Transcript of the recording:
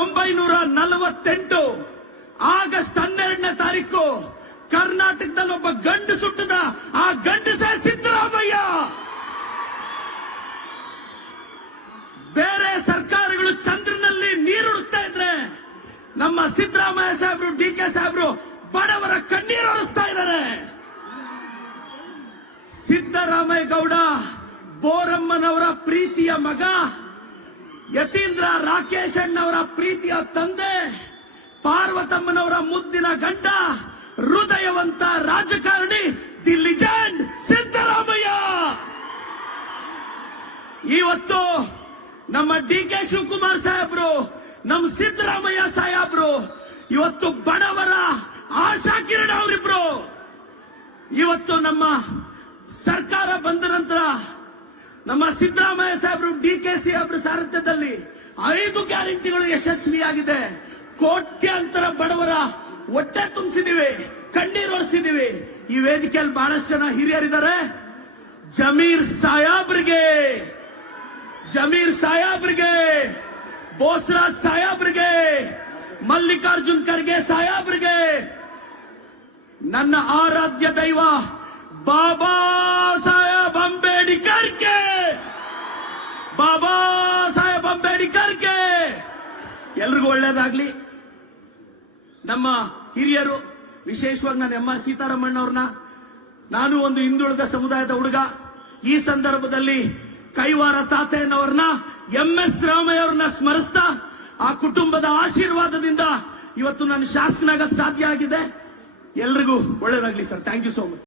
ಒಂಬೈನೂರ ನಲವತ್ತೆಂಟು ಆಗಸ್ಟ್ ಹನ್ನೆರಡನೇ ತಾರೀಕು ಕರ್ನಾಟಕದಲ್ಲಿ ಒಬ್ಬ ಗಂಡು ಸುಟ್ಟದ ಆ ಗಂಡಸೇ ಸಿದ್ದರಾಮಯ್ಯ. ಬೇರೆ ಸರ್ಕಾರಗಳು ಚಂದ್ರನಲ್ಲಿ ನೀರುಡಿಸ್ತಾ ಇದ್ರೆ ನಮ್ಮ ಸಿದ್ದರಾಮಯ್ಯ ಸಾಹೇಬ್ರು ಡಿ ಕೆ ಸಾಹೇಬ್ರು ಬಡವರ ಕಣ್ಣೀರು ಒರೆಸ್ತಾ ಇದ್ದಾರೆ. ಸಿದ್ದರಾಮಯ್ಯ ಗೌಡ, ಬೋರಮ್ಮನವರ ಪ್ರೀತಿಯ ಮಗ ಯತೀಂದ್ರ ರಾಕೇಶ್ ಅಣ್ಣವರ ಪ್ರೀತಿಯ ತಂದೆ, ಪಾರ್ವತಮ್ಮನವರ ಮುದ್ದಿನ ಗಂಡ, ಹೃದಯವಂತ ರಾಜಕಾರಣಿ ದಿ ಲಿಜೆಂಡ್ ಸಿದ್ದರಾಮಯ್ಯ. ಇವತ್ತು ನಮ್ಮ ಡಿ ಕೆ ಶಿವಕುಮಾರ್ ಸಾಹೇಬ್ರು ನಮ್ಮ ಸಿದ್ದರಾಮಯ್ಯ ಸಾಹೇಬ್ರು, ಇವತ್ತು ಬಡವರ ಆಶಾ ಕಿರಣ ಅವರಿಬ್ರು. ಇವತ್ತು ನಮ್ಮ ಸರ್ಕಾರ ಬಂದ ನಮ್ಮ ಸಿದ್ದರಾಮಯ್ಯ ಸಾಹೇಬರು ಡಿ ಕೆ ಸಿ ಅವರ ಸಾರಥ್ಯದಲ್ಲಿ ಐದು ಗ್ಯಾರಂಟಿಗಳು ಯಶಸ್ವಿಯಾಗಿದೆ. ಕೋಟ್ಯಾಂತರ ಬಡವರ ಹೊಟ್ಟೆ ತುಂಬಿಸಿದೀವಿ ಕಣ್ಣೀರು ಒರೆಸಿದೀವಿ ಈ ವೇದಿಕೆಯಲ್ಲಿ ಬಹಳಷ್ಟು ಜನ ಹಿರಿಯರಿದ್ದಾರೆ. ಜಮೀರ್ ಸಾಯಾಬ್ರಿಗೆ ಜಮೀರ್ ಸಾಯಾಬ್ರಿಗೆ ಬೋಸರಾಜ್ ಸಾಯಾಬ್ರಿಗೆ ಮಲ್ಲಿಕಾರ್ಜುನ್ ಖರ್ಗೆ ಸಾಯಾಬ್ರಿಗೆ ನನ್ನ ಆರಾಧ್ಯ ದೈವ ಬಾಬಾ ಅಂಬೇಡ್ಕರ್ಗೆ ಬಾಬಾ ಸಾಹೇಬ್ ಅಂಬೇಡ್ಕರ್ಗೆ ಎಲ್ರಿಗೂ ಒಳ್ಳೇದಾಗ್ಲಿ. ನಮ್ಮ ಹಿರಿಯರು, ವಿಶೇಷವಾಗಿ ನನ್ನ ಸೀತಾರಾಮಣ್ಣ ಅವ್ರನ್ನ, ನಾನು ಒಂದು ಹಿಂದುಳಿದ ಸಮುದಾಯದ ಹುಡುಗ. ಈ ಸಂದರ್ಭದಲ್ಲಿ ಕೈವಾರ ತಾತಯ್ಯನವ್ರನ್ನ, ಎಂ ಎಸ್ ರಾಮಯ್ಯ ಅವ್ರನ್ನ ಸ್ಮರಿಸ್ತಾ, ಆ ಕುಟುಂಬದ ಆಶೀರ್ವಾದದಿಂದ ಇವತ್ತು ನಾನು ಶಾಸಕನಾಗಕ್ಕೆ ಸಾಧ್ಯ ಆಗಿದೆ. ಎಲ್ರಿಗೂ ಒಳ್ಳೇದಾಗ್ಲಿ sir. Thank you so much